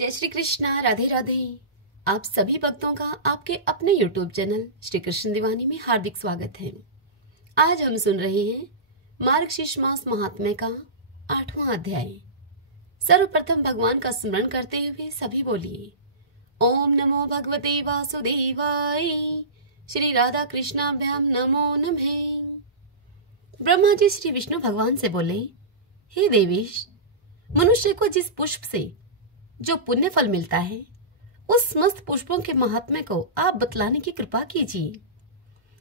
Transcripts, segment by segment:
जय श्री कृष्णा, राधे राधे। आप सभी भक्तों का आपके अपने YouTube चैनल श्री कृष्ण दीवानी में हार्दिक स्वागत है। आज हम सुन रहे हैं मार्गशीर्ष मास महात्म्य का 8वां अध्याय। सर्वप्रथम भगवान का स्मरण करते हुए सभी बोलिए ओम नमो भगवते वासुदेवाय, श्री राधा कृष्णाभ्याम नमो नमः। ब्रह्मा जी श्री विष्णु भगवान से बोले, हे देवेश, मनुष्य को जिस पुष्प से जो पुण्य फल मिलता है उस समस्त पुष्पों के महात्म्य को आप बतलाने की कृपा कीजिए।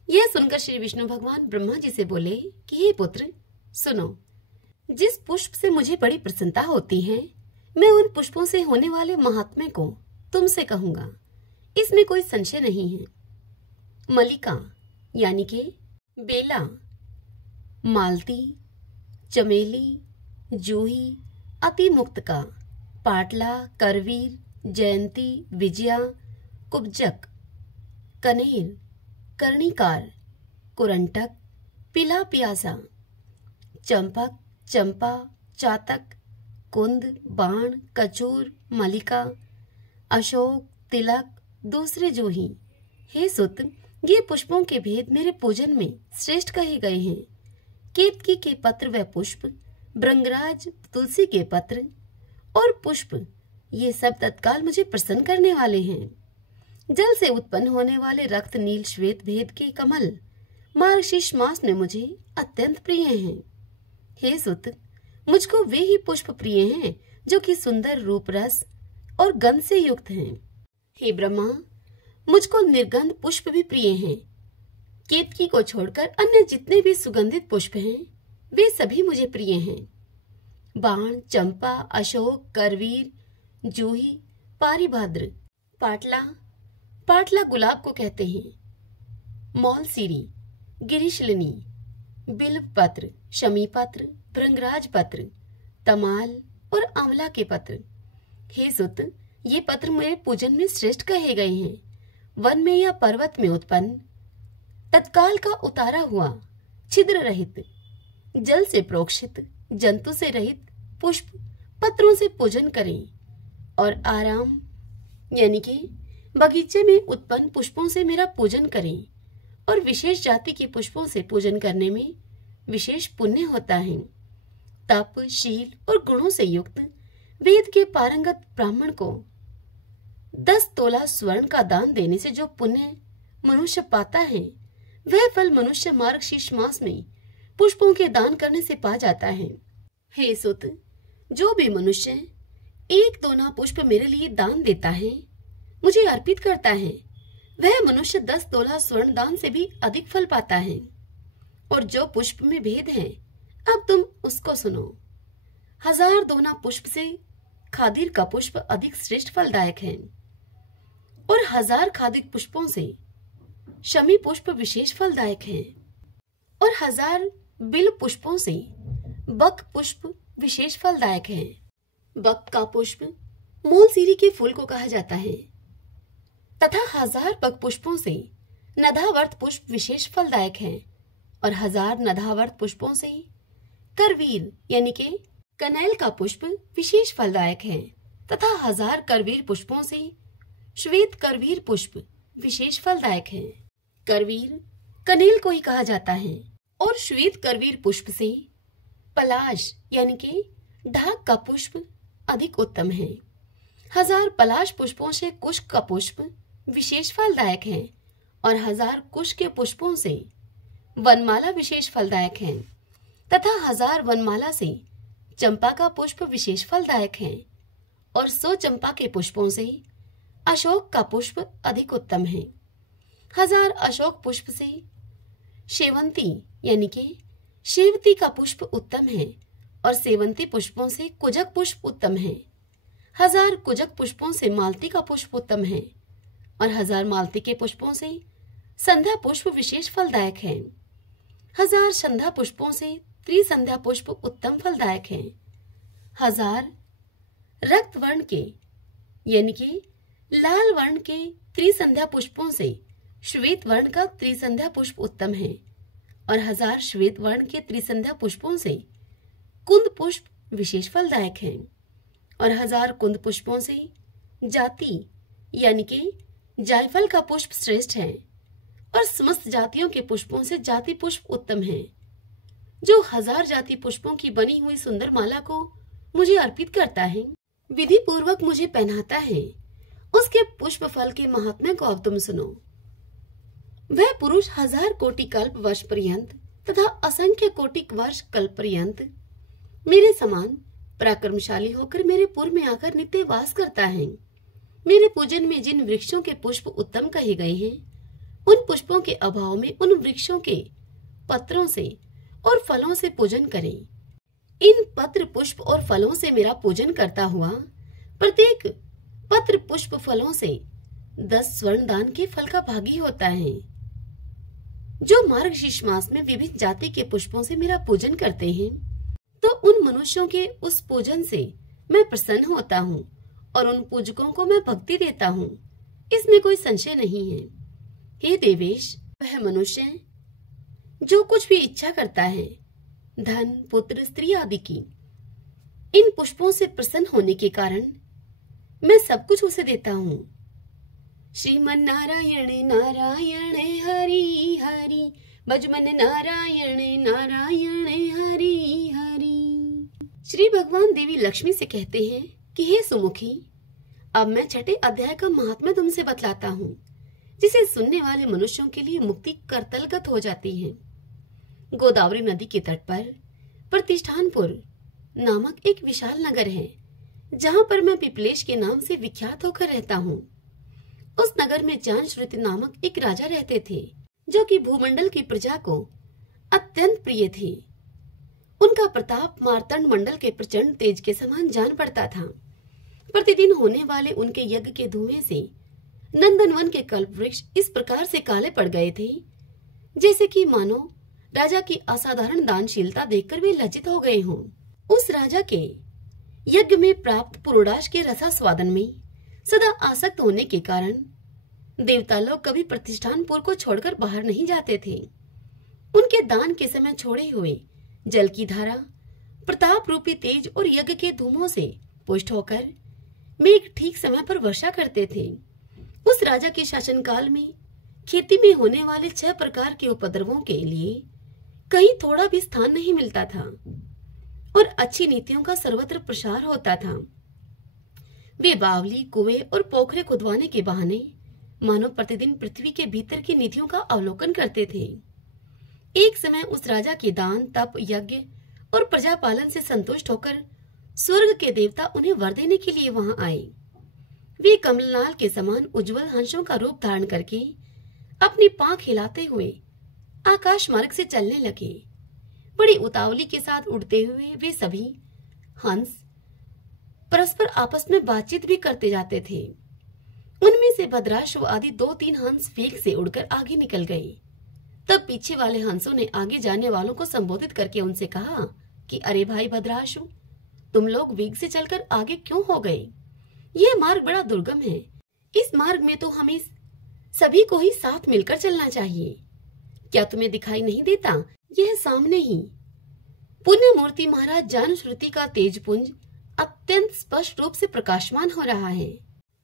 यह सुनकर श्री विष्णु भगवान ब्रह्मा जी से बोले कि हे पुत्र, सुनो, जिस पुष्प से मुझे बड़ी प्रसन्नता होती है मैं उन पुष्पों से होने वाले महात्म्य को तुमसे कहूंगा, इसमें कोई संशय नहीं है। मल्लिका यानी के बेला, मालती, चमेली, जूही, अतिमुक्तका, पाटला, करवीर, जयंती, विजया, कुब्जक, कनेर, कर्णिकार, कुरंटक, पिला पियासा, चंपक, चंपा, चातक, कुंद, बाण, कचूर, मल्लिका, अशोक, तिलक, दूसरे जूही। हे सुत, ये पुष्पों के भेद मेरे पूजन में श्रेष्ठ कहे गए हैं। केतकी के पत्र व पुष्प, भृंगराज, तुलसी के पत्र और पुष्प, ये सब तत्काल मुझे प्रसन्न करने वाले हैं। जल से उत्पन्न होने वाले रक्त नील श्वेत भेद के कमल मार्गशीर्ष मास में मुझे अत्यंत प्रिय हैं। हे सुत, मुझको वे ही पुष्प प्रिय हैं जो कि सुंदर रूप, रस और गंध से युक्त हैं। हे ब्रह्मा, मुझको निर्गंध पुष्प भी प्रिय हैं। केतकी को छोड़कर अन्य जितने भी सुगंधित पुष्प हैं वे सभी मुझे प्रिय हैं। बाण, चंपा, अशोक, करवीर, जूही, पारिभाद्र, पाटला, पाटला गुलाब को कहते हैं, मौलसीरी, गिरीशलिनी, बिल्व पत्र, शमी पत्र, भृंगराज पत्र, तमाल और आंवला के पत्र। हे सुत, ये पत्र मेरे पूजन में श्रेष्ठ कहे गए हैं। वन में या पर्वत में उत्पन्न, तत्काल का उतारा हुआ, छिद्र रहित, जल से प्रोक्षित, जंतु से रहित पुष्प पत्रों से पूजन करें और आराम यानी कि बगीचे में उत्पन्न पुष्पों से मेरा पूजन करें। और विशेष जाति के पुष्पों से पूजन करने में विशेष पुण्य होता है। तप, शील और गुणों से युक्त वेद के पारंगत ब्राह्मण को 10 तोला स्वर्ण का दान देने से जो पुण्य मनुष्य पाता है वह फल मनुष्य मार्गशीर्ष मास में पुष्पों के दान करने से पा जाता है। हे सुत, जो भी मनुष्य 1 दोना पुष्प मेरे लिए दान देता है, मुझे अर्पित करता है, वह मनुष्य 10 तोला स्वर्ण दान से भी अधिक फल पाता है। और जो पुष्प में भेद है, अब तुम उसको सुनो। 1000 दोना पुष्प से खादिर का पुष्प अधिक श्रेष्ठ फलदायक है और 1000 खादिक पुष्पों से शमी पुष्प विशेष फलदायक है और 1000 बिल्व पुष्पों से बक पुष्प विशेष फलदायक है। बक का पुष्प मूलसीरी के फूल को कहा जाता है तथा 1000 बक पुष्पों से नदावर्त पुष्प विशेष फलदायक है और 1000 नदावर्त पुष्पों से करवीर यानी के कनेल का पुष्प विशेष फलदायक है तथा 1000 करवीर पुष्पों से श्वेत करवीर पुष्प विशेष फलदायक है। करवीर कनेल को ही कहा जाता है और श्वेत करवीर पुष्प से पलाश यानी कि ढाक का पुष्प अधिक उत्तम है। 1000 पलाश पुष्पों से कुश का पुष्प विशेष फलदायक है और 1000 कुश के पुष्पों से वनमाला विशेष फलदायक है तथा 1000 वनमाला से चंपा का पुष्प विशेष फलदायक है और 100 चंपा के पुष्पों से अशोक का पुष्प अधिक उत्तम है। 1000 अशोक पुष्प से शेवंती यानी कि शेवती का पुष्प उत्तम है और सेवंती पुष्पों से कुजक पुष्प उत्तम है। 1000 कुजक पुष्पों से मालती का पुष्प उत्तम है और 1000 मालती के पुष्पों से संध्या पुष्प विशेष फलदायक है। 1000 संध्या पुष्पों से त्रिसंध्या पुष्प उत्तम फलदायक है। 1000 रक्त वर्ण के यानी कि लाल वर्ण के त्रिसंध्या पुष्पों से श्वेत वर्ण का त्रिसंध्या पुष्प उत्तम है और 1000 श्वेत वर्ण के त्रिसंध्या पुष्पों से कुंद पुष्प विशेष फलदायक है और 1000 कुंद पुष्पों से जाति यानी कि जायफल का पुष्प श्रेष्ठ है और समस्त जातियों के पुष्पों से जाति पुष्प उत्तम है। जो 1000 जाति पुष्पों की बनी हुई सुंदर माला को मुझे अर्पित करता है, विधि पूर्वक मुझे पहनाता है, उसके पुष्प फल के महात्म्य को अब तुम सुनो। वह पुरुष 1000 कोटि कल्प वर्ष पर्यंत तथा असंख्य कोटि वर्ष कल्प पर्यंत मेरे समान पराक्रमशाली होकर मेरे पुर में आकर नित्य वास करता है। मेरे पूजन में जिन वृक्षों के पुष्प उत्तम कहे गए हैं, उन पुष्पों के अभाव में उन वृक्षों के पत्रों से और फलों से पूजन करें। इन पत्र पुष्प और फलों से मेरा पूजन करता हुआ प्रत्येक पत्र पुष्प फलों से 10 स्वर्ण दान के फल का भागी होता है। जो मार्गशीर्ष मास में विभिन्न जाति के पुष्पों से मेरा पूजन करते हैं, तो उन मनुष्यों के उस पूजन से मैं प्रसन्न होता हूँ और उन पूजकों को मैं भक्ति देता हूँ, इसमें कोई संशय नहीं है। हे देवेश, वह मनुष्य जो कुछ भी इच्छा करता है, धन, पुत्र, स्त्री आदि की, इन पुष्पों से प्रसन्न होने के कारण मैं सब कुछ उसे देता हूँ। श्रीमन नारायण नारायण हरि हरि, भजमन नारायण नारायण हरि हरि। श्री भगवान देवी लक्ष्मी से कहते हैं कि हे सुमुखी, अब मैं छठे अध्याय का महात्म्य तुमसे बतलाता हूँ, जिसे सुनने वाले मनुष्यों के लिए मुक्ति करतलगत हो जाती है। गोदावरी नदी के तट पर प्रतिष्ठानपुर नामक एक विशाल नगर है, जहाँ पर मैं पिपलेश के नाम से विख्यात होकर रहता हूँ। उस नगर में जानश्रुति नामक एक राजा रहते थे, जो कि भूमंडल की प्रजा को अत्यंत प्रिय थे। उनका प्रताप मार्तंड मंडल के प्रचंड तेज के समान जान पड़ता था। प्रतिदिन होने वाले उनके यज्ञ के धुएं से नंदनवन के कल्प वृक्ष इस प्रकार से काले पड़ गए थे, जैसे कि मानो राजा की असाधारण दानशीलता देखकर वे लज्जित हो गए हों। उस राजा के यज्ञ में प्राप्त पुरोडाश के रसास्वादन में सदा आसक्त होने के कारण देवता लोग कभी प्रतिष्ठानपुर को छोड़कर बाहर नहीं जाते थे। उनके दान के समय छोड़े हुए जल की धारा प्रताप रूपी तेज और यज्ञ के धूमों से पुष्ट होकर मेघ ठीक समय पर वर्षा करते थे। उस राजा के शासनकाल में खेती में होने वाले 6 प्रकार के उपद्रवों के लिए कहीं थोड़ा भी स्थान नहीं मिलता था और अच्छी नीतियों का सर्वत्र प्रसार होता था। वे बावली, कुएं और पोखरे खुदवाने के बहाने मानो प्रतिदिन पृथ्वी के भीतर की निधियों का अवलोकन करते थे। एक समय उस राजा के दान, तप, यज्ञ और प्रजापालन से संतुष्ट होकर स्वर्ग के देवता उन्हें वर देने के लिए वहां आए। वे कमलनाल के समान उज्जवल हंसों का रूप धारण करके अपनी पांख हिलाते हुए आकाश मार्ग से चलने लगे। बड़ी उतावली के साथ उड़ते हुए वे सभी हंस परस्पर आपस में बातचीत भी करते जाते थे। उनमें से भद्राशु आदि 2-3 हंस वेग से उड़कर आगे निकल गए। तब पीछे वाले हंसों ने आगे जाने वालों को संबोधित करके उनसे कहा कि अरे भाई भद्राशु, तुम लोग वेग से चलकर आगे क्यों हो गए? यह मार्ग बड़ा दुर्गम है। इस मार्ग में तो हमें सभी को ही साथ मिलकर चलना चाहिए। क्या तुम्हें दिखाई नहीं देता? यह सामने ही पुण्य मूर्ति महाराज जानश्रुति का तेज पुंज अत्यंत स्पष्ट रूप से प्रकाशमान हो रहा है।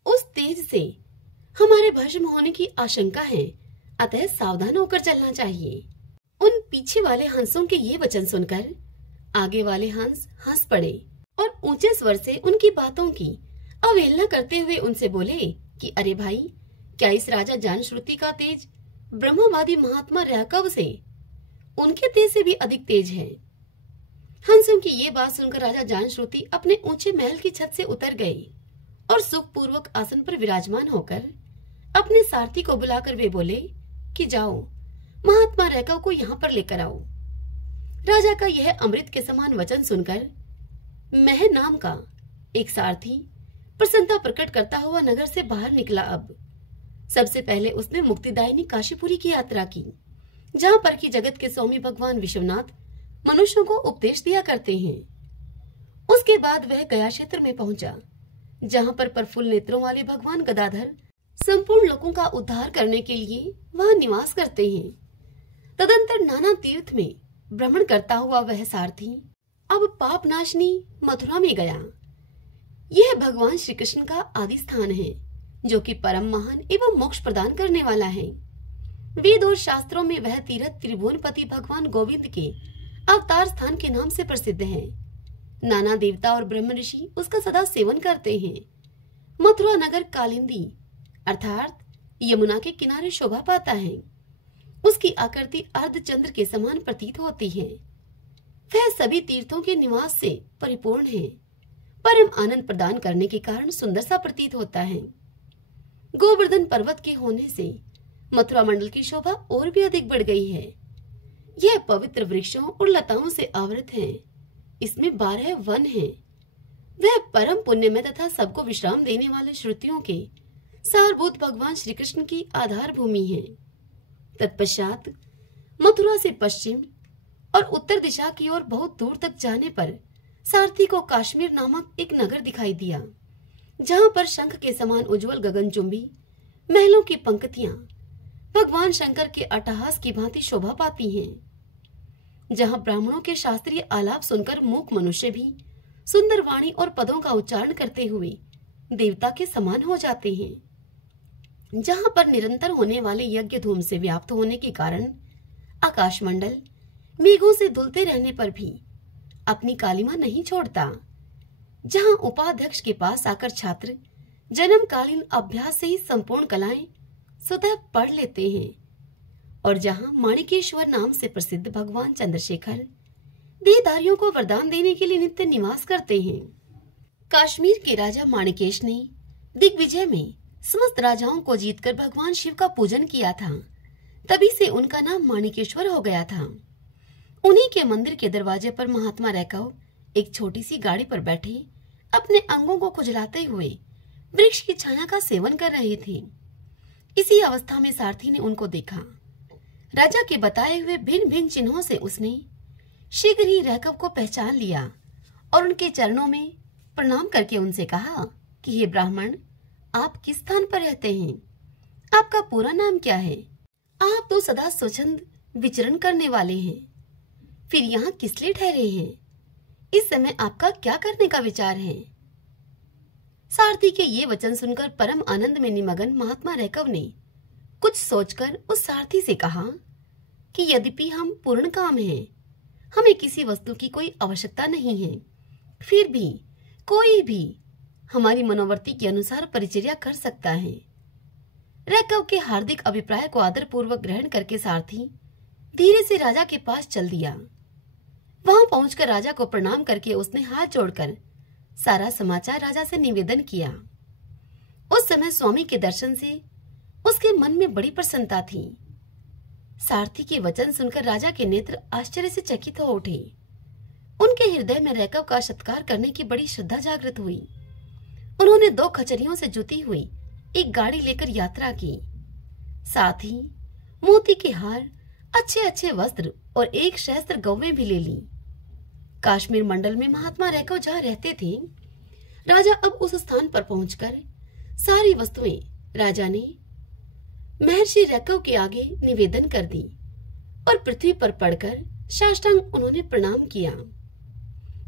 उस तेज से हमारे भस्म होने की आशंका है, अतः सावधान होकर चलना चाहिए। उन पीछे वाले हंसों के ये वचन सुनकर आगे वाले हंस हंस पड़े और ऊंचे स्वर से उनकी बातों की अवहेलना करते हुए उनसे बोले कि अरे भाई, क्या इस राजा जानश्रुति का तेज ब्रह्मवादी महात्मा राघव से उनके तेज से भी अधिक तेज है? हंसों की ये बात सुनकर राजा जानश्रुति अपने ऊंचे महल की छत से उतर गए और सुखपूर्वक आसन पर विराजमान होकर अपने सारथी को बुलाकर वे बोले कि जाओ, महात्मा राघव को यहाँ पर लेकर आओ। राजा का यह अमृत के समान वचन सुनकर मह नाम का एक सारथी प्रसन्नता प्रकट करता हुआ नगर से बाहर निकला। अब सबसे पहले उसने मुक्तिदायिनी काशीपुरी की यात्रा की, जहाँ पर की जगत के स्वामी भगवान विश्वनाथ मनुष्यों को उपदेश दिया करते हैं। उसके बाद वह गया क्षेत्र में पहुंचा, जहाँ पर प्रफुल्ल नेत्रों वाले भगवान गदाधर संपूर्ण लोगों का उद्धार करने के लिए वहां निवास करते हैं। तदंतर नाना तीर्थ में भ्रमण करता हुआ वह सारथी अब पाप नाशनी मथुरा में गया। यह भगवान श्री कृष्ण का आदि स्थान है, जो कि परम महान एवं मोक्ष प्रदान करने वाला है। वेद और शास्त्रों में वह तीर्थ त्रिभुवनपति भगवान गोविंद के अवतार स्थान के नाम से प्रसिद्ध है। नाना देवता और ब्रह्म ऋषि उसका सदा सेवन करते हैं। मथुरा नगर कालिंदी अर्थात यमुना के किनारे शोभा पाता है। उसकी आकृति अर्धचंद्र के समान प्रतीत होती है। वह सभी तीर्थों के निवास से परिपूर्ण है। परम आनंद प्रदान करने के कारण सुंदर सा प्रतीत होता है। गोवर्धन पर्वत के होने से मथुरा मंडल की शोभा और भी अधिक बढ़ गई है। यह पवित्र वृक्षों और लताओं से आवृत है। इसमें 12 वन हैं। वह परम पुण्यमय तथा सबको विश्राम देने वाले श्रुतियों के सारभूत भगवान श्री कृष्ण की आधार भूमि है। तत्पश्चात मथुरा से पश्चिम और उत्तर दिशा की ओर बहुत दूर तक जाने पर सारथी को काश्मीर नामक एक नगर दिखाई दिया, जहां पर शंख के समान उज्जवल गगनचुंबी महलों की पंक्तियां भगवान शंकर के अट्टहास की भांति शोभा पाती हैं, जहां ब्राह्मणों के शास्त्रीय आलाप सुनकर मूक मनुष्य भी सुंदर वाणी और पदों का उच्चारण करते हुए देवता के समान हो जाते हैं, जहां पर निरंतर होने वाले यज्ञ धूम से व्याप्त होने के कारण आकाशमंडल मेघों से धुलते रहने पर भी अपनी कालिमा नहीं छोड़ता, जहां उपाध्यक्ष के पास आकर छात्र जन्मकालीन अभ्यास से ही संपूर्ण कलाएं स्वतः पढ़ लेते हैं, और जहां माणिकेश्वर नाम से प्रसिद्ध भगवान चंद्रशेखर देहधारियों को वरदान देने के लिए नित्य निवास करते हैं। काश्मीर के राजा माणिकेश ने दिग्विजय में समस्त राजाओं को जीतकर भगवान शिव का पूजन किया था। तभी से उनका नाम माणिकेश्वर हो गया था। उन्हीं के मंदिर के दरवाजे पर महात्मा रैकव एक छोटी सी गाड़ी पर बैठे अपने अंगों को खुजलाते हुए वृक्ष की छाया का सेवन कर रहे थे। इसी अवस्था में सारथी ने उनको देखा। राजा के बताए हुए भिन्न भिन्न चिन्हों से उसने शीघ्र ही रैकव को पहचान लिया और उनके चरणों में प्रणाम करके उनसे कहा कि हे ब्राह्मण, आप किस स्थान पर रहते हैं? आपका पूरा नाम क्या है? आप तो सदा स्वच्छंद विचरण करने वाले हैं, फिर यहाँ किस लिए ठहरे हैं? इस समय आपका क्या करने का विचार है? सारथी के ये वचन सुनकर परम आनंद में निमग्न महात्मा रैकव ने कुछ सोचकर उस सारथी से कहा कि यद्यपि हम पूर्ण काम हैं, हमें किसी वस्तु की कोई आवश्यकता नहीं है, फिर भी कोई भी हमारी मनोवृत्ति के अनुसार परिचर्या कर सकता है। रैकव के हार्दिक अभिप्राय को आदर पूर्वक ग्रहण करके सारथी धीरे से राजा के पास चल दिया। वहां पहुंचकर राजा को प्रणाम करके उसने हाथ जोड़कर सारा समाचार राजा से निवेदन किया। उस समय स्वामी के दर्शन से उसके मन में बड़ी प्रसन्नता थी। सारथी के वचन सुनकर राजा के नेत्र आश्चर्य से चकित हो उठे। उनके हृदय में रैकव का सत्कार करने की बड़ी श्रद्धा जागृत हुई। उन्होंने 2 खचरियों से जुती हुई एक गाड़ी लेकर यात्रा की। साथ ही मोती के हार, अच्छे अच्छे वस्त्र और एक सहस्त्र गौवें भी ले ली। काश्मीर मंडल में महात्मा रैकव जहाँ रहते थे, राजा अब उस स्थान पर पहुंचकर सारी वस्तुएं राजा ने महर्षि रैकव के आगे निवेदन कर दी और पृथ्वी पर पड़कर साष्टांग उन्होंने प्रणाम किया।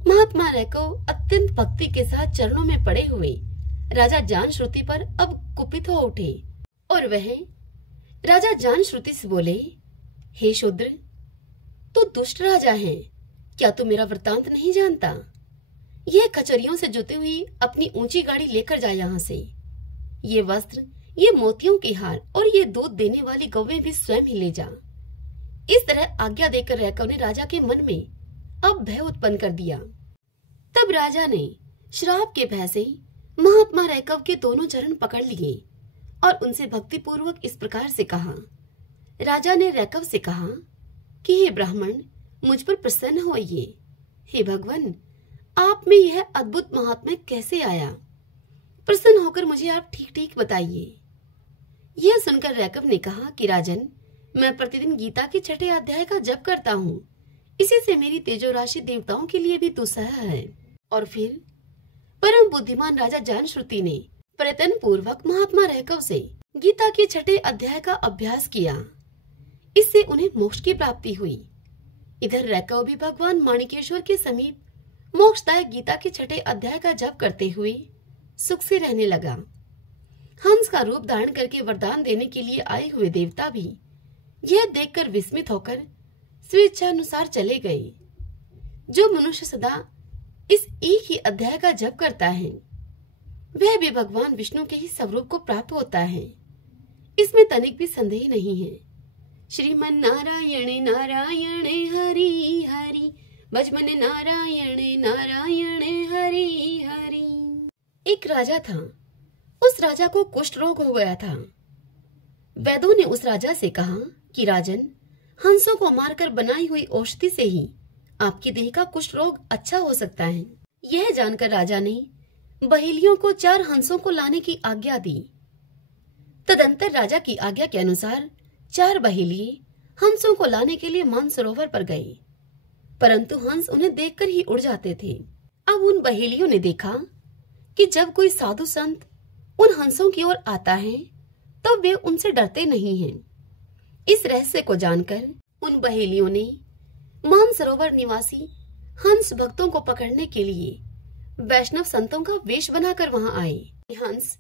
महात्मा रैकव अत्यंत भक्ति के साथ चरणों में पड़े हुए राजा जानश्रुति पर अब कुपित हो उठे और वह राजा जानश्रुति से बोले, हे शूद्र, तू दुष्ट राजा है, क्या तू मेरा वृतांत नहीं जानता? यह खचरियों से जुती हुई अपनी ऊंची गाड़ी लेकर जा यहाँ से। ये वस्त्र, ये मोतियों के हार और ये दूध देने वाली गौवें भी स्वयं ही ले जा। इस तरह आज्ञा देकर रैकव ने राजा के मन में अब भय उत्पन्न कर दिया। तब राजा ने श्राप के भय से महात्मा रैकव के दोनों चरण पकड़ लिए और उनसे भक्ति पूर्वक इस प्रकार से कहा। राजा ने रैकव से कहा कि हे ब्राह्मण, मुझ पर प्रसन्न होइए। हे भगवान, आप में यह अद्भुत महात्म्य कैसे आया? प्रसन्न होकर मुझे आप ठीक ठीक बताइए। यह सुनकर रैकव ने कहा कि राजन, मैं प्रतिदिन गीता के 6ठे अध्याय का जप करता हूँ। इसी से मेरी तेजो राशि देवताओं के लिए भी दुस्सह है। और फिर परम बुद्धिमान राजा जानश्रुति ने प्रयत्न पूर्वक महात्मा रैकव से गीता के 6ठे अध्याय का अभ्यास किया। इससे उन्हें मोक्ष की प्राप्ति हुई। इधर रैकव भी भगवान माणिकेश्वर के समीप मोक्षदायक गीता के 6ठे अध्याय का जप करते हुए सुख से रहने लगा। हंस का रूप धारण करके वरदान देने के लिए आए हुए देवता भी यह देखकर विस्मित होकर स्वेच्छानुसार चले गए। जो मनुष्य सदा इस एक ही अध्याय का जप करता है वह भी भगवान विष्णु के ही स्वरूप को प्राप्त होता है, इसमें तनिक भी संदेह नहीं है। श्रीमन नारायण नारायण हरि हरि, भजमन नारायण नारायण हरि हरि। एक राजा था, उस राजा को कुष्ठ रोग हो गया था। वैद्यों ने उस राजा से कहा कि राजन, हंसों को मारकर बनाई हुई औषधि से ही आपकी देह का कुष्ठ रोग अच्छा हो सकता है। यह जानकर राजा ने बहेलियों को 4 हंसों को लाने की आज्ञा दी। तदंतर राजा की आज्ञा के अनुसार 4 बहेलिये हंसों को लाने के लिए मानसरोवर पर गए, परंतु हंस उन्हें देखकर ही उड़ जाते थे। अब उन बहेलियों ने देखा कि जब कोई साधु संत उन हंसों की ओर आता है तो वे उनसे डरते नहीं हैं। इस रहस्य को जानकर उन बहेलियों ने मानसरोवर निवासी हंस भक्तों को पकड़ने के लिए वैष्णव संतों का वेश बनाकर वहां आए। हंस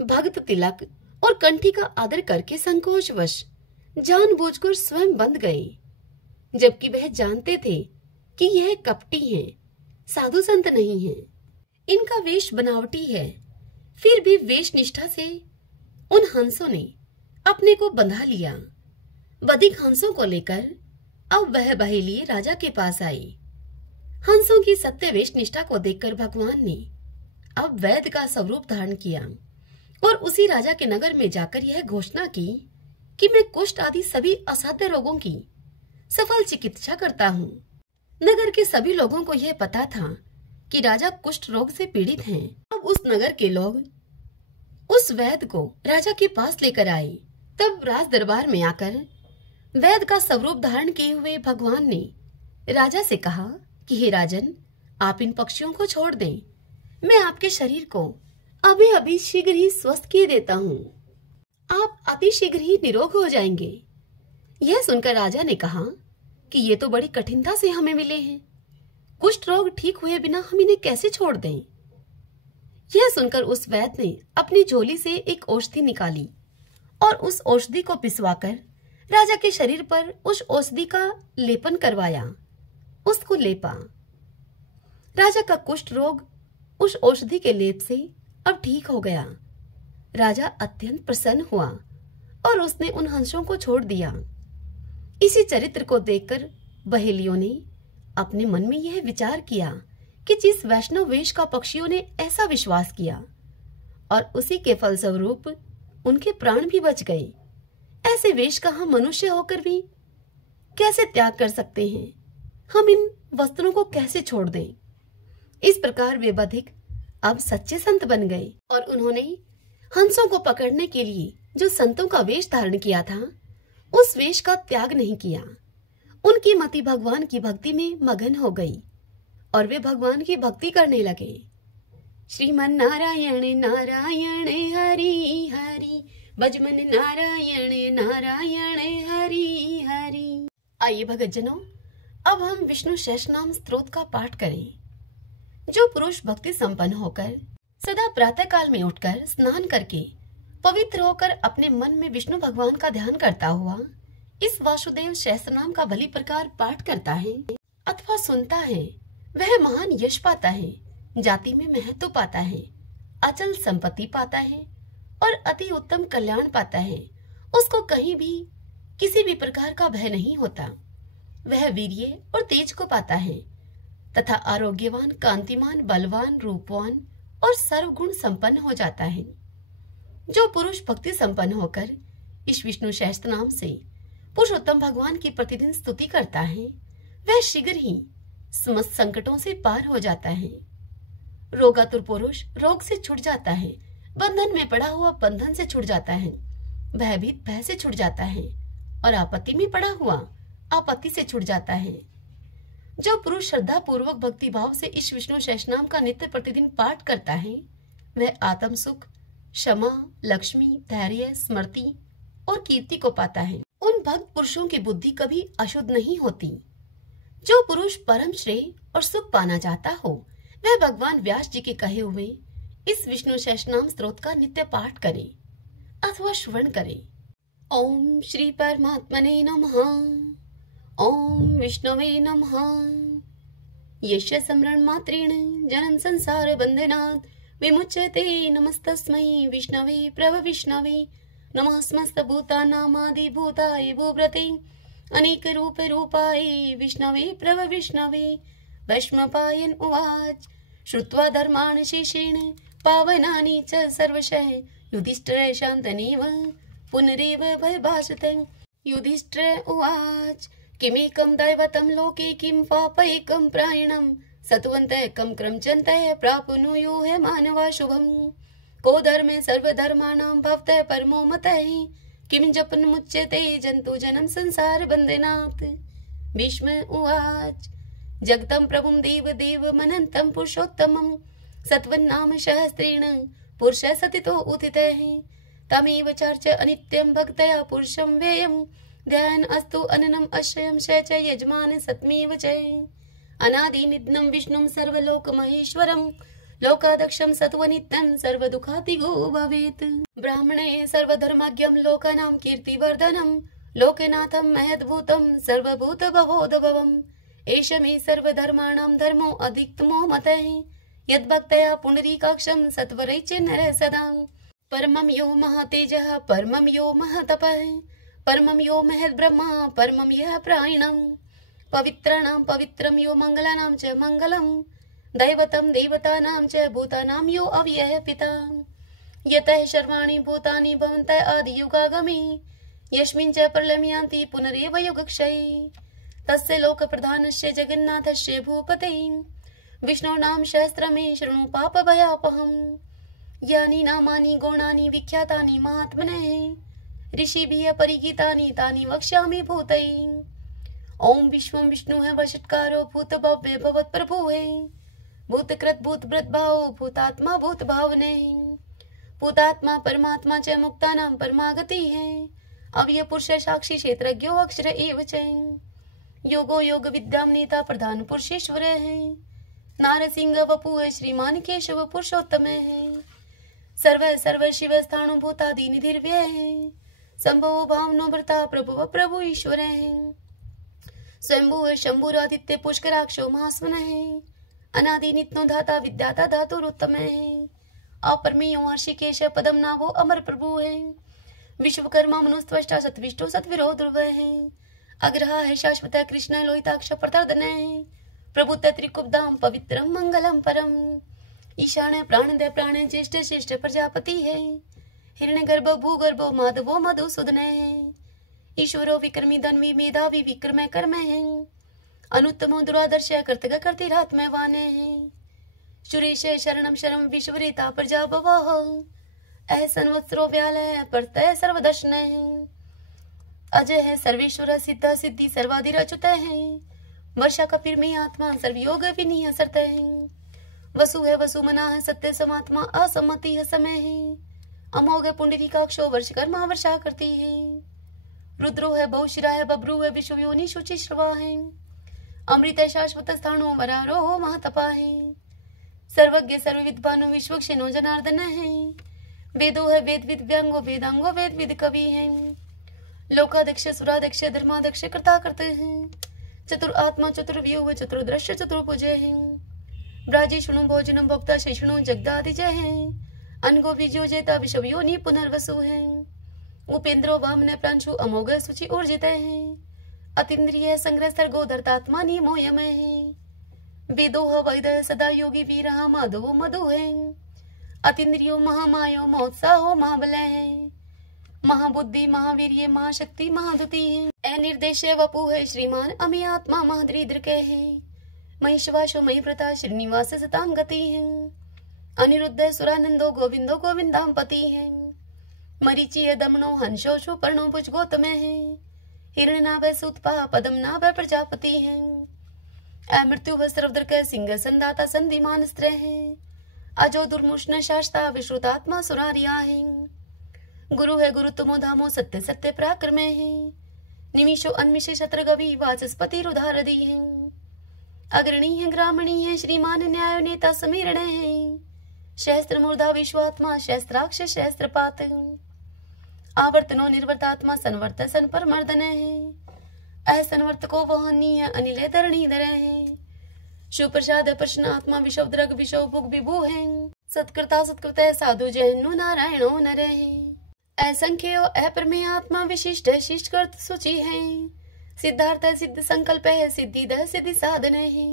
भक्त तिलक और कंठी का आदर करके संकोचवश जानबूझकर स्वयं बंध गए, जबकि वह जानते थे कि यह कपटी हैं, साधु संत नहीं हैं। इनका वेश बनावटी है, फिर भी वेश निष्ठा से उन हंसों ने अपने को बंधा लिया। बधिक हंसों को लेकर अब वह बहेलिये राजा के पास आई। हंसों की सत्य वेश निष्ठा को देखकर भगवान ने अब वैद्य का स्वरूप धारण किया और उसी राजा के नगर में जाकर यह घोषणा की कि मैं कुष्ठ आदि सभी असाध्य रोगों की सफल चिकित्सा करता हूँ। नगर के सभी लोगों को यह पता था कि राजा कुष्ठ रोग से पीड़ित हैं। अब उस नगर के लोग उस वैद्य को राजा के पास लेकर आए। तब राज दरबार में आकर वैद्य का स्वरूप धारण किए हुए भगवान ने राजा से कहा कि हे राजन, आप इन पक्षियों को छोड़ दें, मैं आपके शरीर को अभी अभी शीघ्र ही स्वस्थ किए देता हूँ, आप अति शीघ्र ही निरोग हो जाएंगे। यह सुनकर राजा ने कहा कि ये तो बड़ी कठिनता से हमें मिले हैं, कुष्ठ रोग ठीक हुए बिना हम इन्हें कैसे छोड़ दें। यह सुनकर उस वैद्य ने अपनी झोली से एक औषधि निकाली और उस औषधि को पिसवाकर राजा के शरीर पर उस औषधि का लेपन करवाया, उसको लेपा। राजा का कुष्ठ रोग उस औषधि के लेप से अब ठीक हो गया। राजा अत्यंत प्रसन्न हुआ और उसने उन हंसों को छोड़ दिया। इसी चरित्र को देखकर बहेलियों ने अपने मन में यह विचार किया कि जिस वैष्णव वेश का पक्षियों ने ऐसा विश्वास किया और उसी के फलस्वरूप उनके प्राण भी बच गए, ऐसे वेश का हम मनुष्य होकर भी कैसे त्याग कर सकते हैं, हम इन वस्त्रों को कैसे छोड़ दें। इस प्रकार वे बधिक अब सच्चे संत बन गए और उन्होंने हंसों को पकड़ने के लिए जो संतों का वेश धारण किया था उस वेश का त्याग नहीं किया। उनकी मति भगवान की भक्ति में मगन हो गई और वे भगवान की भक्ति करने लगे। श्रीमन नारायण नारायण हरि हरि, भजमन नारायण नारायण हरि हरि। आइए भगतजनों, अब हम विष्णु सहस्रनाम स्तोत्र का पाठ करें। जो पुरुष भक्ति संपन्न होकर सदा प्रातः काल में उठकर स्नान करके पवित्र होकर अपने मन में विष्णु भगवान का ध्यान करता हुआ इस वासुदेव सहस्रनाम का भली प्रकार पाठ करता है अथवा सुनता है, वह महान यश पाता है, जाति में महत्व पाता है, अचल संपत्ति पाता है और अति उत्तम कल्याण पाता है। उसको कहीं भी किसी भी प्रकार का भय नहीं होता। वह वीर्य और तेज को पाता है तथा आरोग्यवान, कांतिमान, बलवान, रूपवान और सर्वगुण संपन्न हो जाता है। जो पुरुष भक्ति संपन्न होकर इस विष्णु सहस्त्रनाम से पुरुषोत्तम भगवान की प्रतिदिन स्तुति करता है, वह शीघ्र ही समस्त संकटों से पार हो जाता है। रोगातुर पुरुष रोग से छूट जाता है, बंधन में पड़ा हुआ बंधन से छूट जाता है, भयभीत भय से छूट जाता है और आपत्ति में पड़ा हुआ आपत्ति से छूट जाता है। जो पुरुष श्रद्धा पूर्वक भक्ति भाव से इस विष्णु सहस्रनाम का नित्य प्रतिदिन पाठ करता है, वह आत्म सुख, क्षमा, लक्ष्मी, धैर्य, स्मृति और कीर्ति को पाता है। उन भक्त पुरुषों की बुद्धि कभी अशुद्ध नहीं होती। जो पुरुष परम श्रेय और सुख पाना चाहता हो वह भगवान व्यास जी के कहे हुए इस विष्णु सहस्रनाम स्तोत्र का नित्य पाठ करे अथवा श्रवण करे। ओम श्री परमात्मने नमः। ओम विष्णवे नमः। यस्य स्मरण मात्रेण जन्म संसार बंधनात् विमुच्यते नमस्तस्मै विष्णवे प्रभविष्णवे नमः समस्त भूतानामादि भूताय भूव्रते अनेक रूप रूपाय विष्णवे प्रभविष्णवे। भस्मपायन उवाच श्रुत्वा धर्मान् शेषेण पावनानि च सर्वशः युधिष्ठिरः शान्तनेव पुनरेव भयभाषते। युधिष्ठिर उवाच किमेकं दैवतं लोके किं पापैकं प्रायणं सत्वन्तः कं क्रमचन्तः प्राप्नुयुः है मानवा शुभम्। को धर्मे सर्वधर्माणां भवतः परमो मतः किं जपन् मुच्यते जन्तु जन्म संसार बन्धनात्। भीष्म उवाच जगतं प्रभुं देवदेवमनन्तं पुरुषोत्तमं सत्वन्नाम सहस्रेण पुरुषः सतितो उत्थितः तमेव चर्च अनित्यं भक्तया पुरुषं वेयं ध्यान अस्तु अननम अश्रयं च यजमान सत्मेव च। अनादिनिधनं विष्णुं सर्वलोक महेश्वरं लोकादक्षं सत्वनित्यं सर्वदुःखातिगो भवेत्। ब्राह्मणे सर्वधर्माज्ञं लोकानां कीर्तिवर्धनं लोकनाथं महद्भूतं सर्वभूतभवोद्भवम्। एष मे सर्वधर्माणां धर्मो अधिकतमो मतः यद्भक्तया पुंडरीकाक्षं सत्वरैश्च नरः सदा। परमं यो महातेजः परमं यो महातपः परमं यो महद्ब्रह्मा परमं यः प्रायणम्। पवित्राणां पवित्रं यो मंगलानां च मंगलम् दैवतं देवतानां च भूतानां यो अव्ययः पिता। यतः सर्वाणि भूतानि भवन्तः आदियुगागमे यस्मिन् च प्रलयं यान्ति पुनरेव युगक्षये। तस्य लोकप्रधानस्य जगन्नाथस्य भूपते विष्णोर्नाम सहस्रमे शृणु पापभयापहम्। यानि नामानि गौणानि विख्यातानि महात्मनः ऋषिभिः परिगीतानि तानि वक्ष्यामि भूतैः। ओम विश्वं विष्णुः वषट्कारो भूतभव्य भवत्प्रभुः भूतकृत भूतभृद्भावो भूतात्मा भूतभावने। भूतात्मा परमात्मा च मुक्तानां परमागतिः अव्यय पुरुष साक्षी क्षेत्रज्ञो अक्षर एव च। योगो योग विद्यां नेता प्रधान पुरुषेश्वरः नारसिंह वपुः श्रीमान केशव पुरुषोत्तमः। सर्व सर्व शिव स्थाणुभूतादि निधिर्व्यः संभवो भावनो भर्ता प्रभुः प्रभु ईश्वरः। स्वयंभुः शंभुरादित्य पुष्कराक्षो महास्मनः अनादि नित्यो धाता विद्याता धातुरुत्तमः। अपरमेयो हर्षिकेश पदम नाभो अमर प्रभुः विश्वकर्मा मनुस्त्वष्टा सत्विष्टो सत्विरो ध्रुवः। अग्रहा है शाश्वत कृष्ण लोहिताक्ष प्रतर्दनः प्रभुत त्रिकुब्धाम पवित्रम मंगलम परम। ईशान प्राणदय प्राण ज्येष्ठ श्रेष्ठ प्रजापति है हिरण्यगर्भ भूगर्भो माधवो मधुसूदन है। ईश्वरो विक्रमी धन्वी मेधावी विक्रम कर्म है अनुत्तमो दुरादर्श कर्तग कर्तिरात्मवान है। सुरेश शरणम शरम विश्वरेता प्रजा भवः संवत्सरो व्यालय परतः सर्वदर्शन है। अजय है सर्वेश्वर सिद्ध सिद्धि सर्वाधिरच्युत है। वर्षा कपिर में आत्मा सर्वयोग विनीय सरत है। वसु है वसु मना है सत्य समात्मा असम्मति है समय है। अमोघ पुंडरीकाक्षो वर्षकर्मा वर्षा करती है। रुद्रो है बहुशिरा है बब्रू है विश्व योनि शुचि श्रवा है। अमृत शाश्वत स्थानो वरारो महातपा है। सर्वज्ञ सर्वविद्वानो विश्वक्षेनो जनार्दन है। वेदो है वेद विद व्यंगो वेदांगो वेद विद कवि है। लोकाध्यक्ष सुराध्यक्ष धर्माध्यक्ष कर्ता करते हैं। चतुर आत्मा चतुर व्यूह चतुर्दृश्य चतुर्भुज है। ब्राजी शुणु भोजनम भोक्ता शिष्णु जगदादि जय है। अनगो बीजो जेता विश्व योनि पुनर्वसु है। उपेंद्रो वामन प्रांशु अमोघ सुचि ऊर्जित है। अतीन्द्रिय संग्रह सर्गो धर्तात्मा निमो यम है। वेदोह वैद सदा योगी वीर माधवो मधु है। अतीन्द्रियो महामायो महोत्साहो महाबल है। महाबुद्धि महावीर्य महाशक्ति महादुति है। अनिर्देश वपु है श्रीमान अमी आत्मा महाद्रिद्र के है। महिषवासो महिव्रता श्रीनिवास सताम गति है। अनिरुद्ध सुरानंदो गोविंदो गोविंदाम पति है। मरीचि दमनो हंसो सुपर्णो भुज गौतम है। हिरण्यनाभ सुतपा पदम नाभ प्रजापति है। अमृत्यु व सर्वद्र सिंह संदाता संधिमान स्त्र है। अजो दुर्मुष्ण शास्ता विश्रुतात्मा सुरारिया है। गुरु है गुरु तुमो धामो सत्य सत्य पराक्रम है। निमिषो अन्मिषे शत्रगवि वाचस्पति रुधारदी है। अग्रणी है ग्रामणी है श्रीमान न्याय नेता समीरण है शस्त्र मूर्धा विश्वात्मा शस्त्राक्ष शस्त्रपात आवर्तनो निर्वर्तात्मा संवर्त सन पर मर्दन है असंवर्त को वहनीय अनिल धरणीधर है सुप्रसाद प्रश्न आत्मा विषव द्रग विषव भुग विभु है सत्कृता सत्कृत साधु जैनु नारायणो नर है असंख्यो अप्रमेय आत्मा विशिष्ट शिष्ट कर्त सूचि है सिद्धार्थ सिद्ध संकल्प है सिद्धि द सिद्धि साधन है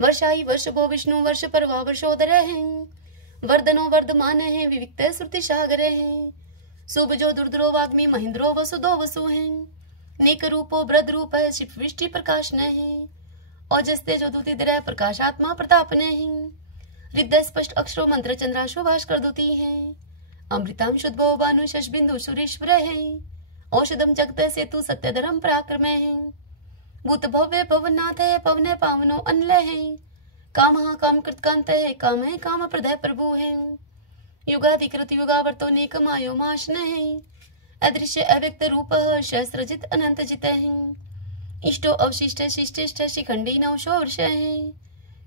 वर्षाई वर्ष भो विष्णु वर्ष परवा वर्षोदर है वर्धनो वर्धमान है विविक्त श्रुति सागर है शुभ जो दुर्धरो वाग्मी महेंद्रो वसुदो वसु है नेक रूपो ब्रद रूप है शिव वृष्टि प्रकाश न है ओजस्ते जो दूती दर प्रकाशात्मा प्रताप न है हृदय स्पष्ट अक्षरो मंत्र चंद्राशु भास्कर दूती है अमृताम शुद्ध भानु शश बिंदु सुरेश्वर है औषधम जगत सेतु सत्य धर्म पराक्रम है भूत भव्य पवननाथ है पवन पावनो अनल है काम काम कृतकांत है काम प्रदय प्रभु है युगाधिकृत युगावर्तो नेक मायो माशन है अदृश्य अव्यक्त रूप शस्त्रजित अनंत जित है इष्टो अवशिष्ट शिष्टिष्ट शिखंडी नवशो वृष है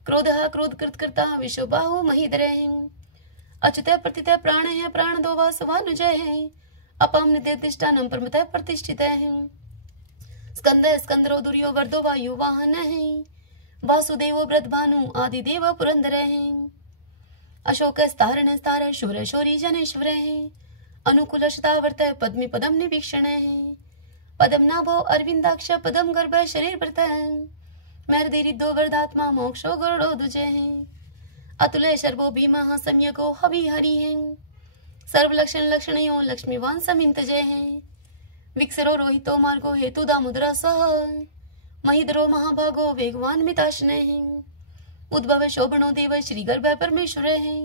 क्रोध क्रोध कृतकृता विश्व बाहु महीधर है अच्युत प्रतित प्राण है प्राण दो वासुवानुजय है अपम निर्दिष्टानम परमत प्रतिष्ठित है स्कंद स्कंदरो दुर्यो वर्दो वायु वाहन है वासुदेवो ब्रतभानु आदि देव पुरंदर है अशोक स्तारण स्तार शूर शौरी जनेश्वर है अनुकूल शतावर्त पद्मी पदम निवीक्षण है पदम नाभो अरविंदाक्ष पदम गर्भ शरीर व्रत महर्दो वर्दात्मा मोक्षो गरुड़ो दुजय है अतुलय शर्वो भीमा सम्यको हवि हरि है सर्व लक्षण लक्षणयो लक्ष्मीवान समिंत जय है विक्सरो रोहितो मार्गो हेतु दामुद्रा सह महिद्रो महाभागो वेगवान मिताशन है उद्भव शोभनो देव श्री गर्भ परमेश्वर है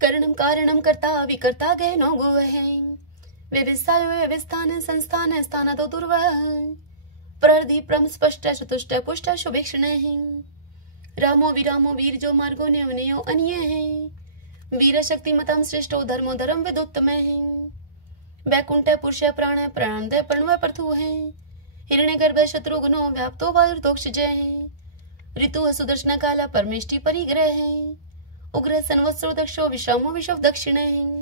करणम कारणम कर्ता विकर्ता गहनो गो है व्यवस्थायो व्यवस्थान संस्थान स्थान तो दुर्व प्रर्धि प्रम स्पष्ट चतुष्ट पुष्ट शुभेक्षण है रामो विरामो वीर जो मार्गो न्यो अन्य है वीर शक्ति मतम श्रेष्ठो धर्मो धर्म विदुत्तम है वैकुंठ पुरुष प्राण प्राणदय प्रणव प्रथु है हिरण्य गर्भ शत्रुघ्नो व्याप्तो वायुर्दोक्ष जय है ऋतु सुदर्शन काला परमेष्टि परिग्रह है उग्र संवत्सरो दक्षो विश्रामो विश्व दक्षिण है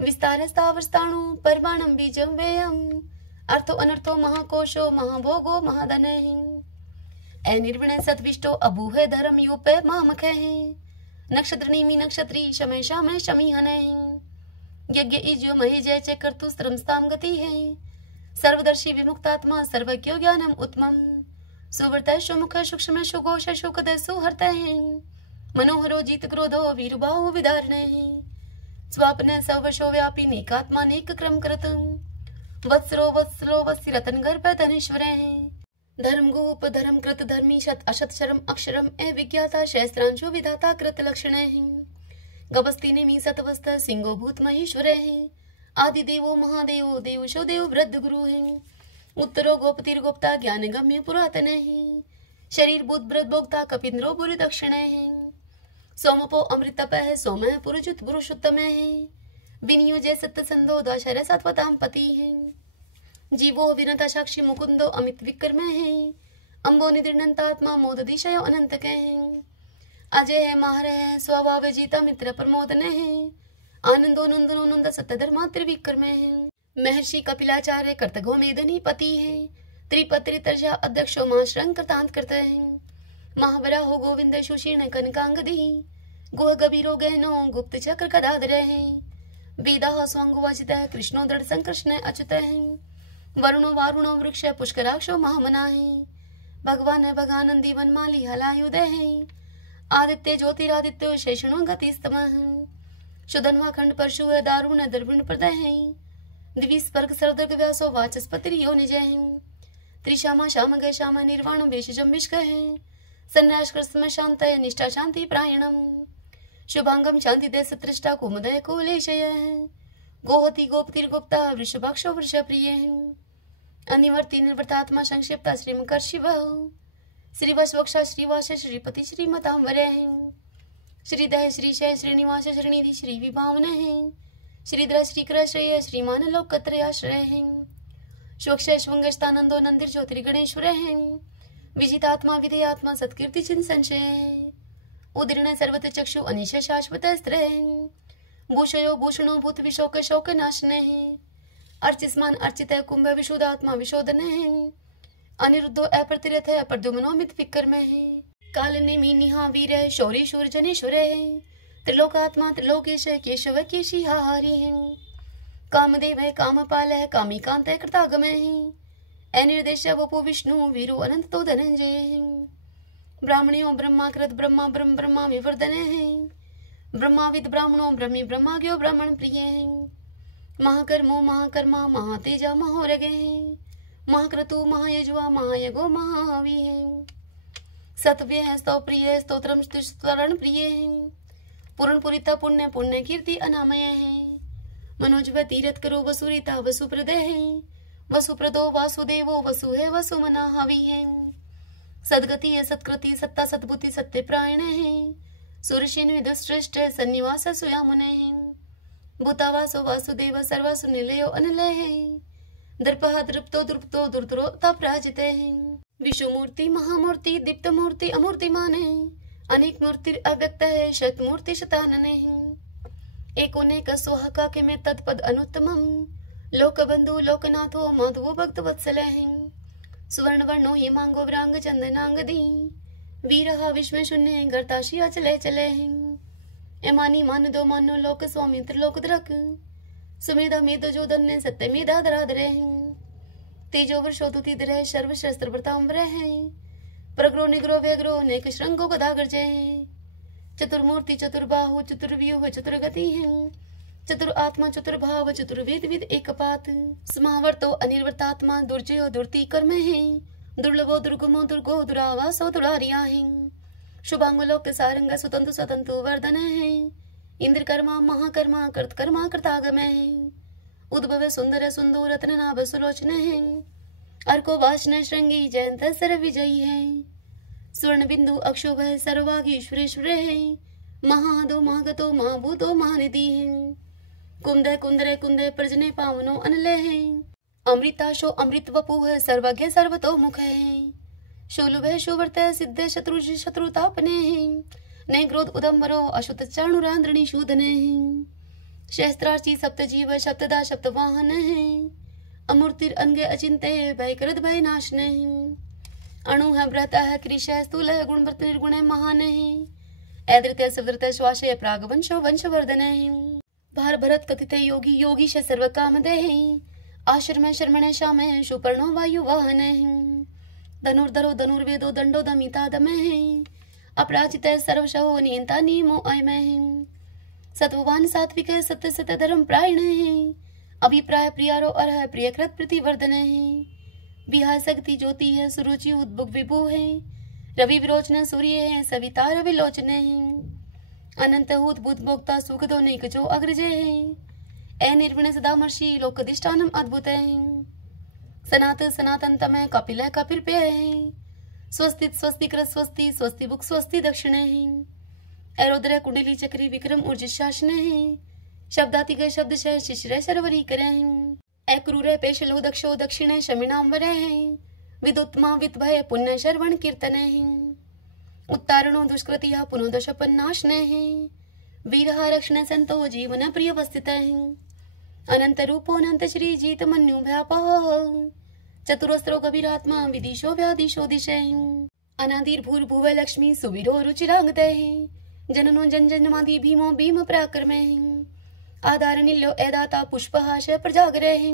विस्तार स्थावरस्ताणु परमाणम बीजम वेयम अर्थो अनर्थो महाकोशो महाभोगो महाधन है निर्विण सतविष्टो अभूह धर्म यूप मामख है नक्षत्र नीमी नक्षत्री शमय शामय शमीहन है यज्ञ इज्यो महे जय च कर्तु श्रमस्ताम गति है सर्वदर्शी विमुक्तात्मा सर्वज्ञो ज्ञानम उत्तमम सुव्रत सुमुख सूक्ष्म सुघोष सुखद सुहर्त है मनोहरो जीत क्रोधो वीरबाहु विदारण है स्वापन सवशो व्यापी नेकात्मा नेक क्रम कृत वत्सरो वत्सरो वत्सी रतन गर्भ धनेश्वर है धर्म गोप धर्म कृत धर्मी शत अशत शरम अक्षरम विज्ञाता शस्त्रांशो विधाता कृत लक्षण है गपस्ती नेमी सतवस्त सिंहो भूत महेश्वर है आदि देवो महादेवो देवशो देव वृद्ध गुरु है उत्तरो गोपतिर गोप्ता ज्ञान गम्य पुरातन है शरीर बुद्ध ब्रत भोक्ता कपिंद्रो बुरी दक्षिण है सोमपो अमृत तप है सोम है पुरुषुत पुरुषोत्तम है विनियो जय सत्य संदो दशर सत्वताम पति है जीवो विनता साक्षी मुकुंदो अमित विक्रम है अम्बो निदृणंतात्मा मोद दिशयो अनंत है अजय है माहर है स्वभाव जीता मित्र प्रमोदन है आनंदो नंदनो नंद सत्य धर्मा त्रिविक्रम है महर्षि कपिलाचार्य कर्तघो मेदनी पति है त्रिपत्री तर्षा अध्यक्षो महाश्रंग कृतांत करते हैं महावरा हो गोविंद सुशीर्ण कनकांगदी गुह गभीरो गहनो गुप्त चक्र कदाधर है वेदा स्वांगो वाचित कृष्णो दृढ़ संकृष्ण अच्युत है वरुणो वारुणो वृक्ष पुष्कराक्षो महामना है भगवान भगानंदी वनमाली हलायुदय है आदित्य ज्योतिरादित्यो शेषणो गतिस्तम है शुधन्वा खंड परशु दारुण दर्विण प्रदय है दिवी स्पर्ग सरदर्ग व्यासो वाचस्पति यो निजय है त्रिशामा श्याम गय श्याम निर्वाण वेशजम विष्क है सन्यास कृष्ण शांत निष्ठा शांति प्रायणम शुभांगम शांति दय सत्रष्टा कुमुदय कुलेशय गोहति गोपतिर गुप्ता वृषभाक्षो वृष प्रिय अनिवर्ति निर्वर्तात्मा संक्षिप्ता श्रीमकर शिव श्रीवशवक्षा श्रीवास श्रीपति श्रीमतांबर श्रीदय श्रीशय श्रीनिवास श्रीनिधि श्री विभावन श्रीधर श्रीकर श्रेय श्रीमान लोकत्रयाश्रय स्वक्ष स्वंगस्तानंदो नंदिर ज्योतिर्गणेश्वर विजितात्मा विधेयात्मा सत्कीर्ति चिन्ह संचय उदीर्ण सर्वत्र चक्षु अनिश शाश्वत स्त्र भूषयो भूषणो भूत विशोक शोक नाशने अर्चिस्मान अर्चित कुंभ विशुद्धात्मा विशोधन अनिरुद्धो अप्रतिरथ प्रद्युम्नो मित फिक्र में काल निमि निहा वीर शौरी शूर जनेश्वर त्रिलोकात्मा त्रिलोकेश केशव केशिहारी कामदेव कामपाल कामी कांत कृतागम अनिर्देश वपु विष्णु वीरो अनंत तो धनंजय ब्राह्मणियों ब्रह्माकृत ब्रह्मा ब्रह्म ब्रह्मा विवर्धन ब्रह्माविद ब्राह्मणों ब्रह्मी ब्रह्माज्ञो ब्राह्मण प्रिय महाकर्मो महाकर्मा महातेजा महोरगे महाक्रतु महायजुआ महायगो महावी सत्व्य स्तौ प्रिय स्तोत्रम स्तुरण प्रिय पूर्ण पुरिता पुण्य पुण्य कीर्ति अनामय मनोजव तीरथ करो वसुरिता वसुप्रद वसुप्रदो वासुदेवो वसु है वसुमना हवि है सदगति है सत्कृति सत्ता सद्बुद्धि सत्य प्रायण है सुरशिन विदुश्रेष्ठ सन्निवास सुयामुन भूतावासो वासुदेव सर्वासु निलयो अनलय दर्पः दृप्तो द्रुप्तो दुर्दरो तपराजित विश्वमूर्ति महामूर्ति दीप्त मूर्ति अमूर्तिमान अनेक मूर्ति अव्यक्त है शत मूर्ति शतानन एकोनेक सोहका के में तत्पद अनुत्तमम लोक बंधु लोकनाथो माधवो भक्त वत्सल सुवर्ण वर्णो हिमांगो व्रांग चंदनांगदी वीरहा विश्व शून्य गर्ताशी अचले चले एमानी मान दो मानो लोक स्वामी त्रिलोक द्रक सुमेधा मेद जो धन्य सत्य मेधा धराधरे तेजो वर्षोतुति धरे सर्व शस्त्र प्रताम्बर है प्रग्रो निग्रो व्यग्रो नेक श्रृंगो गदागर जय चतुर्मूर्ति चतुर्बाहु चतुर्व्यूह चतुर्गति है चतुर आत्मा चतुर्भाव चतुर्वेद विद एकपात समावर्तो अनिर्वर्तात्मा दुर्जयो दुर्ति कर्म है दुर्लभो दुर्गमो दुर्गो दुरावासो दुरारिया है शुभांगलोक सारंग सुतंतु सतंतु वर्धन है इंद्र कर्मा महाकर्मा कृतकर्मा कृतागम है उद्भव सुंदर सुंदो रत्न नाभ सुलोचन है अर्को वाचन श्रृंगी जयंत सर विजयी है स्वर्ण बिंदु अक्षुभ है सर्वागीश्वरेश्वर है महादो महागतो महाभूतो महानिधि है कुंदय कुंदरे कुंदय प्रजने पावनो अनलय है अमृताशो अमृत वपु है सर्वज्ञ सर्वतो मुख है शूलुभ है शुवर्त सिद्ध शत्रु शत्रुतापने है ने क्रोध उदम्बरो अशुत चाणुरांद्रणी शूदने शस्त्रार्ची सप्त जीव शब्ददा शब्द वाहन है अमूर्तिर अंगे अचिंत्य भय कृत भय नाशने अणु है व्रत है कृष है स्थूल है गुणवृत निर्गुण है महान है ऐदृत्य सवृत श्वासय प्राग वंशो वंशवर्धन है भार भरत कथित योगी योगी श सर्व काम दे आश्रम शर्मण श्याम है सुपर्णो वायु वाहन है धनुर्धरो धनुर्वेदो दंडो दमिता दम है अपराजित सर्वशहो नियंता नियमो अयम है सत्ववान सात्विक सत्य सत्य धर्म प्रायण है अभिप्राय प्रियारो अर्ह प्रियकृत प्रतिवर्धन है बिहार शक्ति ज्योति है सुरुचि उद्भुग विभु है रवि विरोचन सूर्य है सविता रवि लोचन है अनंत हूत भूत भोक्ता सुख दो नेक जो अग्रज है निर्विण सदा मर्षि लोकधिष्ठानम अद्भुत है सनात सनातन तमय कपिल कपिल पे है स्वस्तित स्वस्तिकृत स्वस्ति स्वस्ति बुक स्वस्ति दक्षिण है एरोदर कुंडली चक्री विक्रम ऊर्ज शासन है शब्दाति गए शब्द शय शिशिर शर्वरी करे अक्रूर पेशलो दक्षो दक्षिण शमिनाम्बर है विदुत्मा विद्भय पुण्य शर्वण कीर्तन है उत्तारणो दुष्कृतिया पुनोदशपन्नाशन है वीरहा रक्षण संतो जीवन प्रिय वस्थित है अनंत रूपो अनंत श्री जीत मन्यु व्यापः चतुरस्त्रो गभीरात्मा विदिशो व्यादिशो दिशे अनादिर भूर्भुव लक्ष्मी सुवीरो रुचिरांगत है जननो जन जनमादि भीमो भीम पराक्रम आधार निल्यो एदाता पुष्पहाश प्रजागर है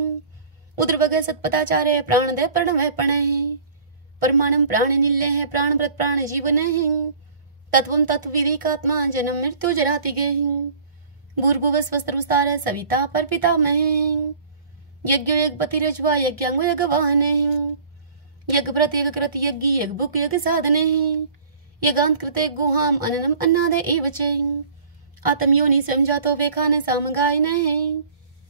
उद्रवग सत्पताचार्य प्राणदय प्रणवय पण है परमाणम प्राण निल्य है प्राण व्रत प्राण जीवन है तत्वं तत्व विवेकात्मा जन्म मृत्यु जराति गे भूर्भुव स्वस्त्रविस्तार सविता पर पिता मह यज्ञ यज्ञपति रजवा यज्ञांगो यज्ञवाहन यज्ञ व्रत यज्ञ कृत यज्ञ यज्ञ भुक यज्ञ साधन यज्ञांत कृते गुहाम अननम अन्नादे एव च आत्म योनि स्वयं जातो वेखान सामगायन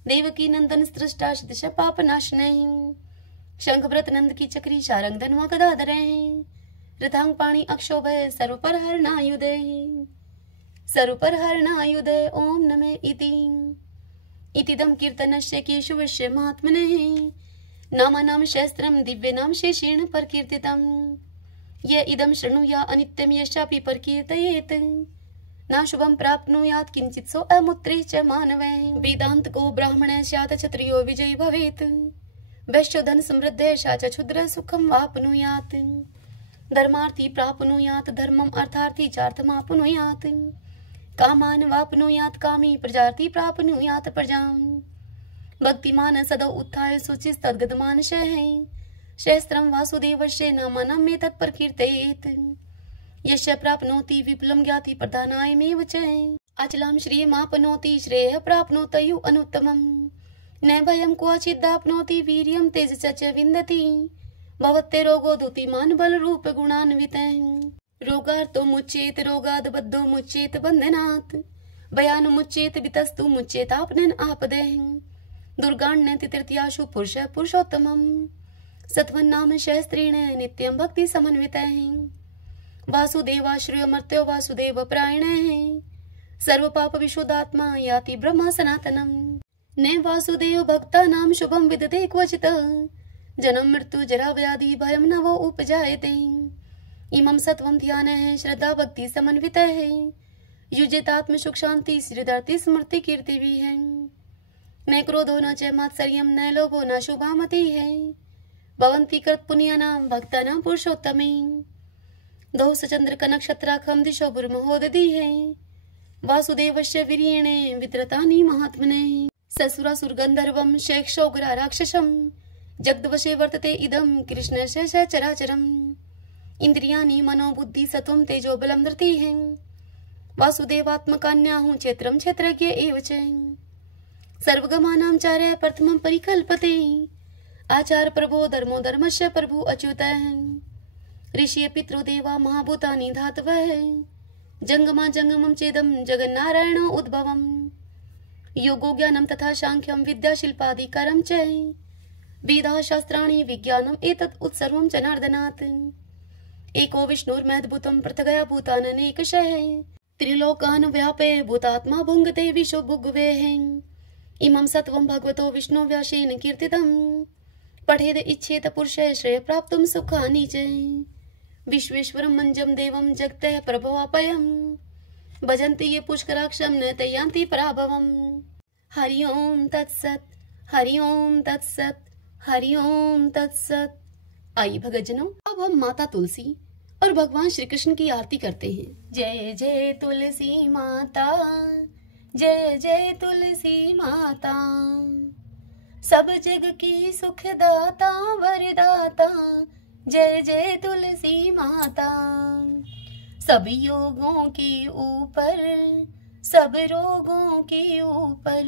देवकी नंदन सृष्टा शितश पाप नाशन शंख व्रत नंद की चक्री शारंग धनवा गदाधर रथांग पाणी अक्षोभ सर्व पर हरणायुध सर्व पर हरणायुध ओम नमे इतिदम कीर्तनस्य केशवस्य महात्मने नामा नाम शस्त्रम दिव्य नाम शेषेण पर कीर्तितम ये इदं शृणुया अनित्यं यश्चापि परकीर्तयेत् न शुभं प्राप्नुयात् किंचित् सो अमुत्रे च मानवै। वेदांत को ब्राह्मण स्यात् क्षत्रियो विजयी भवेत् वैश्यो धन समृद्धेशा च क्षुद्र सुखं वाप्नुयात्। धर्मार्थी प्राप्नुयात् धर्मम् अर्थार्थी चार्थमाप्नुयात्। कामान् वाप्नुयात् कामी प्रजार्थी प्राप्नुयात् प्रजाम्। भक्तिमान सदौ उत्थाय शुचिस्तद्गतमानसः सहस्रं वासुदेवस्य नामानमेतत् प्रकीर्तयेत्। यस्य प्राप्नोति विपुलं ज्ञाति प्रधानायमेव च अचलं श्रियमाप्नोति श्रेयः प्राप्नोत्यु अनुत्तमम्। न भयं क्वचिदाप्नोति वीर्यं तेजश्च च विन्दति भवत्ते रोगो धूतिमान् बलरूप गुणान्वितः। रोगार्तो मुच्येत रोगाद् बद्धो मुच्येत बन्धनात् भयान् मुच्येत वितस्तु मुच्येतापनन् आपदः। दुर्गाण्यति तृतीयाशु पुरुषः पुरुषोत्तमम् सत्वन्नाम सहस्रेण नित्यं भक्ति समन्वितः। वासुदेवाश्रयमर्त्यो वासुदेव प्रायणः सर्व पाप विशुद्धात्मा याति ब्रह्म सनातनम्। न वासुदेव भक्तानां शुभं विदते क्वचित् जन्म मृत्यु जरा व्याधि भयं न वो उपजायते। इमं सत्वं ध्यानः श्रद्धा भक्ति समन्वितः युज्यतात्म सुख शांति श्रीदार्ति स्मृति कीर्तिभिः। न क्रोधो न च मात्सर्यं न लोभो न शुभा मतिः भवन्ति कृत पुण्यानां भक्तानां पुरुषोत्तमे। दोष चंद्र कनक्षत्राखं दिशो बुर्महोदधिः वासुदेवस्य वीर्येण वितरतानि महात्मने। ससुरासुर गंधर्वं शैक्षोग्र राक्षसं जगद्वशे वर्तते इदं कृष्णस्य चराचरम्। इंद्रियाणि मनोबुद्धि सत्वं तेजो बलं धृतिः वासुदेवात्मकान्याहुः क्षेत्रं क्षेत्रज्ञ एव च। सर्वगमानां चार्य प्रथमं परिकल्पते आचार प्रभो धर्मो धर्मस्य प्रभु अच्युतः। ऋषि पितरो देवा महाभूतानि धातवः जंगमा जंगमं चेदं जगन्नारायणो उद्भवम्। योगो ज्ञानं तथा सांख्यं विद्या शिल्पादिकारं च वेदाः शास्त्राणि विज्ञानम् एतत् उत्सर्वं जनार्दनात्। एको विष्णुर्महद्भूतं पृथगया भूताननेकशः त्रिलोकान् व्यापय भूतात्मा भुङ्गते विशो भुग्वेः। इमं सत्वं भगवतो विष्णु व्यासेन कीर्तितं पठेद इच्छेत पुरुषः श्रेय प्राप्तुं सुखानि च। विश्वेश्वरं मंजं देवं जगतः प्रभवापयं भजन्ति ये पुष्कराक्षं न ते यान्ति पराभवम्। हरि ओम तत्सत् हरि ओम तत्सत् हरि ओम तत्सत्। आइए भक्तजनों, अब हम माता तुलसी और भगवान श्री कृष्ण की आरती करते हैं। जय जय तुलसी माता जय जय तुलसी माता सब जग की सुखदाता वरदाता जय जय तुलसी माता। सभी योगों के ऊपर सब रोगों के ऊपर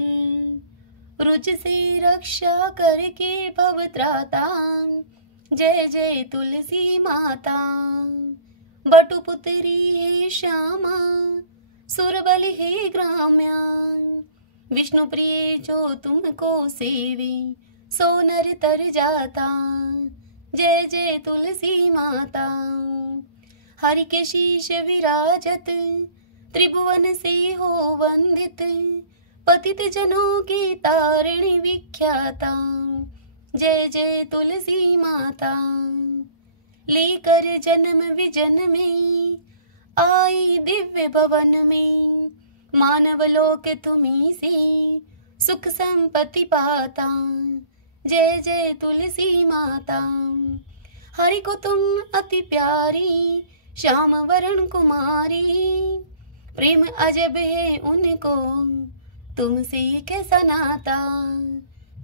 रुच से रक्षा करके भवत्राता जय जय तुलसी माता। बटुपुत्री हे श्यामा सुरबलि हे ग्राम्या विष्णु प्रिय जो तुमको सेवे सो नर तर जाता जय जय तुलसी माता। हरि के शीश विराजत त्रिभुवन से हो वंदित पतित जनों की तारिणी विख्याता जय जय तुलसी माता। लेकर जन्म विजन में आई दिव्य भवन में मानव लोक तुम्ही से सुख संपत्ति पाता जय जय तुलसी माता। हरि को तुम अति प्यारी श्याम वरण कुमारी प्रेम अजब है उनको तुमसे कैसा नाता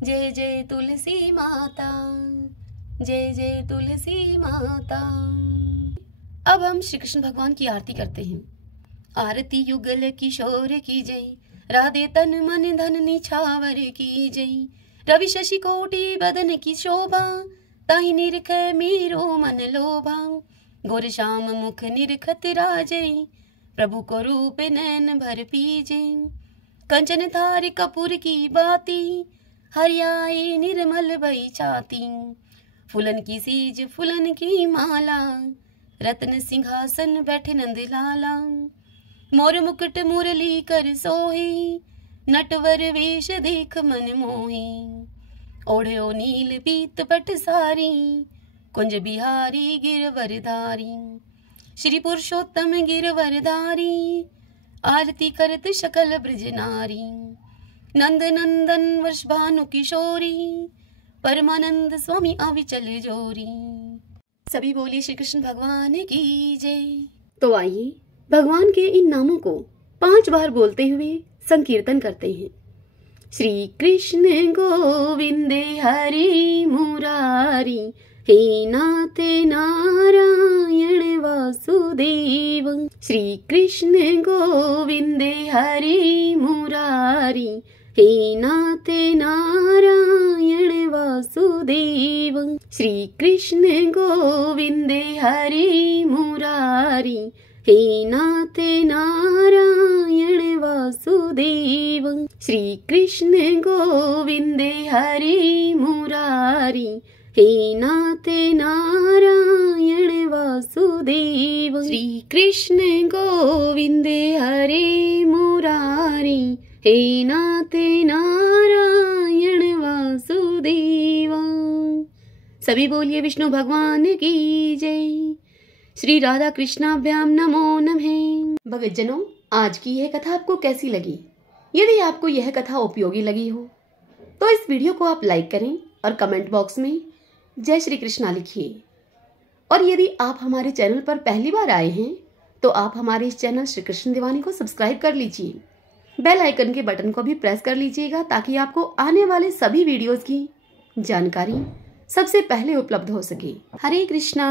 जय जय तुलसी माता जय जय तुलसी माता। अब हम श्री कृष्ण भगवान की आरती करते हैं। आरती युगल किशोर की जय राधे तन मन धन निछावर की जय। रवि शशि कोटि बदन की शोभा ताहि निरख मेरो मन लोभा। गोर श्याम मुख निरखत राजय प्रभु को रूप नैन भर पीजे। कंचन थार कपूर की बाती हरियाए निर्मल भई छाती। फूलन की सीज फूलन की माला रत्न सिंहासन बैठे नंद लाला। मोर मुकुट मुरली कर सोहे नटवर वेश देख मन मोहे। ओढ़ो नील पीत पट सारी कुंज बिहारी गिरवरधारी, श्री पुरुषोत्तम गिरवरधारी, आरती करत सकल ब्रज नारी, नंद नंदन वृषभानु किशोरी, परमानंद स्वामी अविचल जोरी। सभी बोलिए श्री कृष्ण भगवान की जय। तो आइए भगवान के इन नामों को 5 बार बोलते हुए संकीर्तन करते हैं। श्री कृष्ण गोविंद हरि मुरारी, हे नाथ नारायण वासुदेव। श्री कृष्ण गोविंद हरि मुरारी, हे नाथ नारायण वासुदेव। श्री कृष्ण गोविंद हरि मुरारी, हे नाथ नारायण वासुदेव। श्री कृष्ण गोविंद हरि मुरारी, हे नाथ नारायण वासुदेव। श्री कृष्ण गोविंद हरि मुरारी, हे नाथ नारायण वासुदेव। सभी बोलिए विष्णु भगवान की जय। श्री राधा कृष्णाभ्याम नमो नमः। भक्तजनों, आज की यह कथा आपको कैसी लगी? यदि आपको यह कथा उपयोगी लगी हो तो इस वीडियो को आप लाइक करें और कमेंट बॉक्स में जय श्री कृष्णा लिखिए। और यदि आप हमारे चैनल पर पहली बार आए हैं तो आप हमारे इस चैनल श्री कृष्ण दीवानी को सब्सक्राइब कर लीजिए। बेल आइकन के बटन को भी प्रेस कर लीजिएगा ताकि आपको आने वाले सभी वीडियोस की जानकारी सबसे पहले उपलब्ध हो सके। हरे कृष्णा।